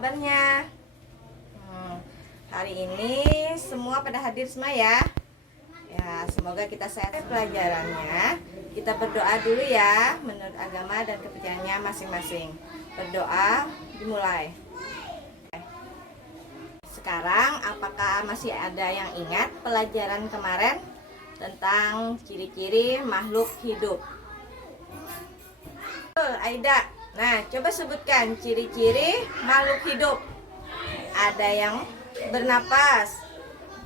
kabarnya? Hari ini semua pada hadir semua ya. Ya, semoga kita sehat pelajarannya. Kita berdoa dulu ya, menurut agama dan kepercayaannya masing-masing. Berdoa dimulai. Sekarang apakah masih ada yang ingat pelajaran kemarin tentang ciri-ciri makhluk hidup? Aida, nah coba sebutkan ciri-ciri makhluk hidup. Ada yang bernapas,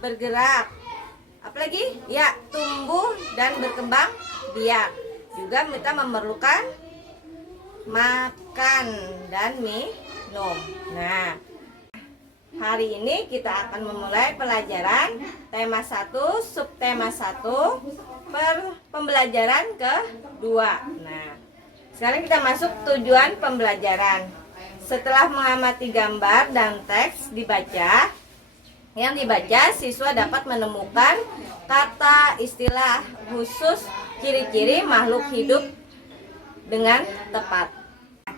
bergerak, apalagi ya tumbuh dan berkembang biak. Juga kita memerlukan makan dan minum. Nah, hari ini kita akan memulai pelajaran tema 1, subtema 1, pembelajaran kedua. Nah, sekarang kita masuk tujuan pembelajaran. Setelah mengamati gambar dan teks dibaca, yang dibaca siswa dapat menemukan kata, istilah khusus, ciri-ciri makhluk hidup dengan tepat.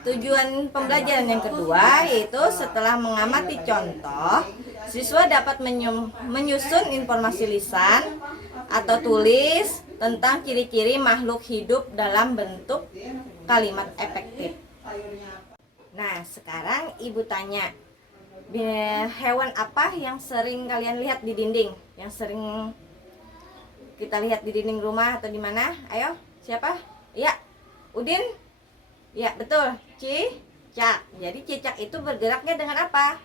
Tujuan pembelajaran yang kedua yaitu setelah mengamati contoh, siswa dapat menyusun informasi lisan atau tulis tentang ciri-ciri makhluk hidup dalam bentuk kalimat efektif. Nah, sekarang ibu tanya, hewan apa yang sering kalian lihat di dinding? Yang sering kita lihat di dinding rumah atau di mana? Ayo, siapa? Ya, Udin? Ya, betul, cicak. Jadi cicak itu bergeraknya dengan apa?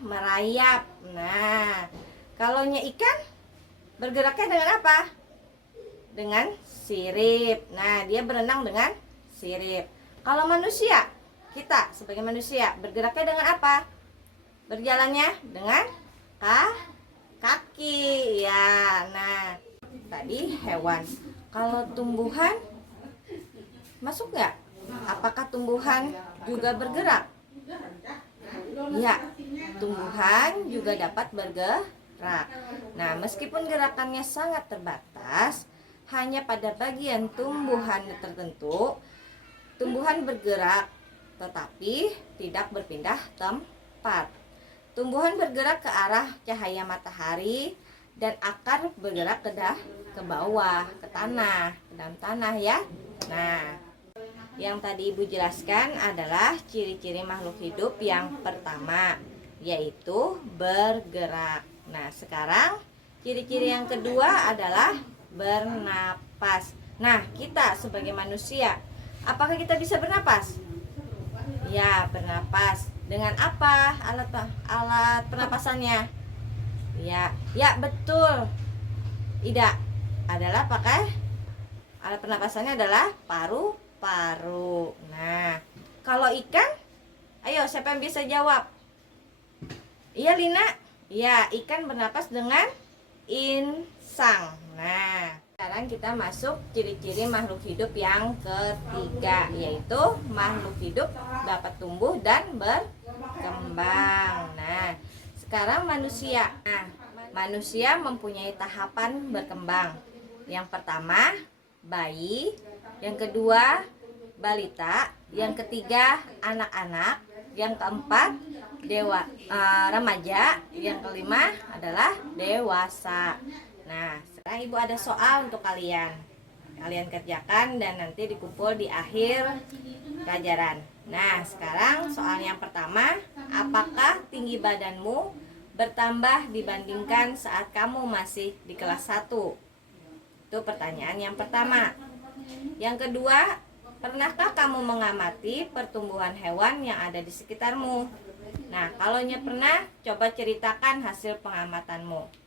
Merayap. Nah, kalau ikan bergeraknya dengan apa? Dengan sirip. Nah, dia berenang dengan sirip. Kalau manusia, kita sebagai manusia bergeraknya dengan apa? Berjalannya dengan kaki. Ya, nah tadi hewan. Kalau tumbuhan masuk nggak? Apakah tumbuhan juga bergerak? Ya, tumbuhan juga dapat bergerak. Nah, meskipun gerakannya sangat terbatas, hanya pada bagian tumbuhan tertentu, tumbuhan bergerak tetapi tidak berpindah tempat. Tumbuhan bergerak ke arah cahaya matahari dan akar bergerak ke bawah, ke tanah, ke dalam tanah ya. Nah, yang tadi ibu jelaskan adalah ciri-ciri makhluk hidup yang pertama, yaitu bergerak. Nah, sekarang ciri-ciri yang kedua adalah bernapas. Nah, kita sebagai manusia, apakah kita bisa bernapas? Ya, bernapas. Dengan apa alat pernapasannya? Ya betul. Ida adalah pakai alat pernapasannya adalah paru-paru. Nah, kalau ikan, ayo siapa yang bisa jawab? Iya, Lina. Ya, ikan bernapas dengan insang. Nah, sekarang kita masuk ciri-ciri makhluk hidup yang ketiga, yaitu makhluk hidup dapat tumbuh dan berkembang. Nah, sekarang manusia. Nah, manusia mempunyai tahapan berkembang. Yang pertama, bayi. Yang kedua, balita. Yang ketiga, anak-anak. Yang keempat, remaja. Yang kelima adalah dewasa. Nah, sekarang ibu ada soal untuk kalian. Kalian kerjakan dan nanti dikumpul di akhir pelajaran. Nah, sekarang soal yang pertama, apakah tinggi badanmu bertambah dibandingkan saat kamu masih di kelas 1? Itu pertanyaan yang pertama. Yang kedua, pernahkah kamu mengamati pertumbuhan hewan yang ada di sekitarmu? Nah, kalau pernah, coba ceritakan hasil pengamatanmu.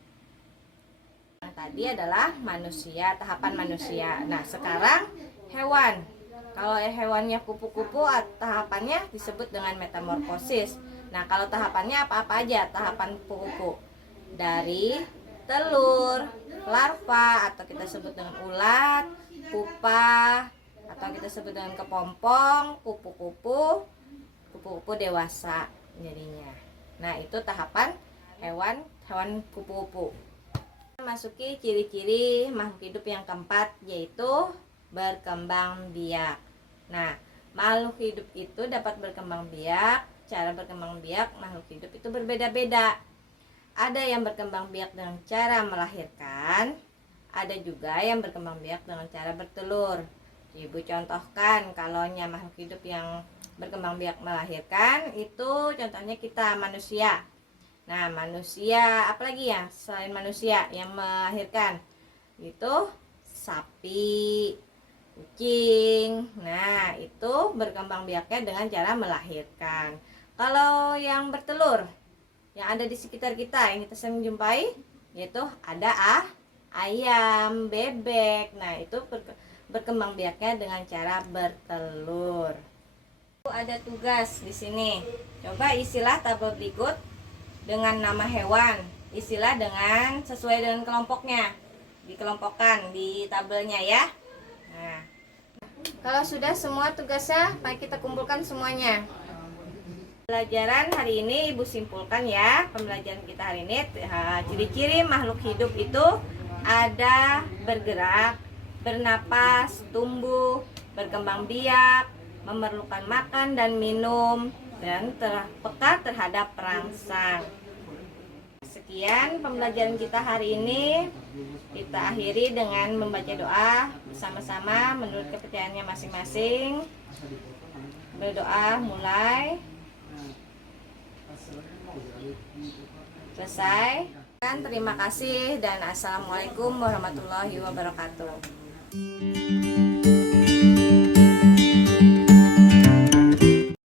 Yang tadi adalah manusia, tahapan manusia. Nah, sekarang hewan. Kalau hewannya kupu-kupu, tahapannya disebut dengan metamorfosis. Nah, kalau tahapannya apa-apa aja tahapan kupu-kupu? Dari telur, larva, atau kita sebut dengan ulat, pupa, atau kita sebut dengan kepompong, kupu-kupu dewasa jadinya. Nah, itu tahapan hewan kupu-kupu. Masuki ciri-ciri makhluk hidup yang keempat, yaitu berkembang biak. Nah, makhluk hidup itu dapat berkembang biak cara berkembang biak makhluk hidup itu berbeda-beda. Ada yang berkembang biak dengan cara melahirkan, ada juga yang berkembang biak dengan cara bertelur. Ibu contohkan kalau makhluk hidup yang berkembang biak melahirkan itu contohnya kita manusia. Nah, manusia apalagi ya selain manusia yang melahirkan? Itu sapi, kucing. Nah, itu berkembang biaknya dengan cara melahirkan. Kalau yang bertelur, yang ada di sekitar kita yang kita sering jumpai, yaitu ada ayam, bebek. Nah, itu berkembang biaknya dengan cara bertelur. Ada tugas di sini. Coba isilah tabel berikut dengan nama hewan. Isilah dengan sesuai dengan kelompoknya. Dikelompokkan di tabelnya ya. Nah, kalau sudah semua tugasnya, mari kita kumpulkan semuanya. Pelajaran hari ini Ibu simpulkan ya. Pembelajaran kita hari ini, ciri-ciri makhluk hidup itu ada bergerak, bernapas, tumbuh, berkembang biak, memerlukan makan dan minum, dan peka terhadap perangsang. Sekian pembelajaran kita hari ini. Kita akhiri dengan membaca doa bersama-sama menurut kepercayaannya masing-masing. Berdoa mulai. Selesai. Terima kasih dan assalamualaikum warahmatullahi wabarakatuh.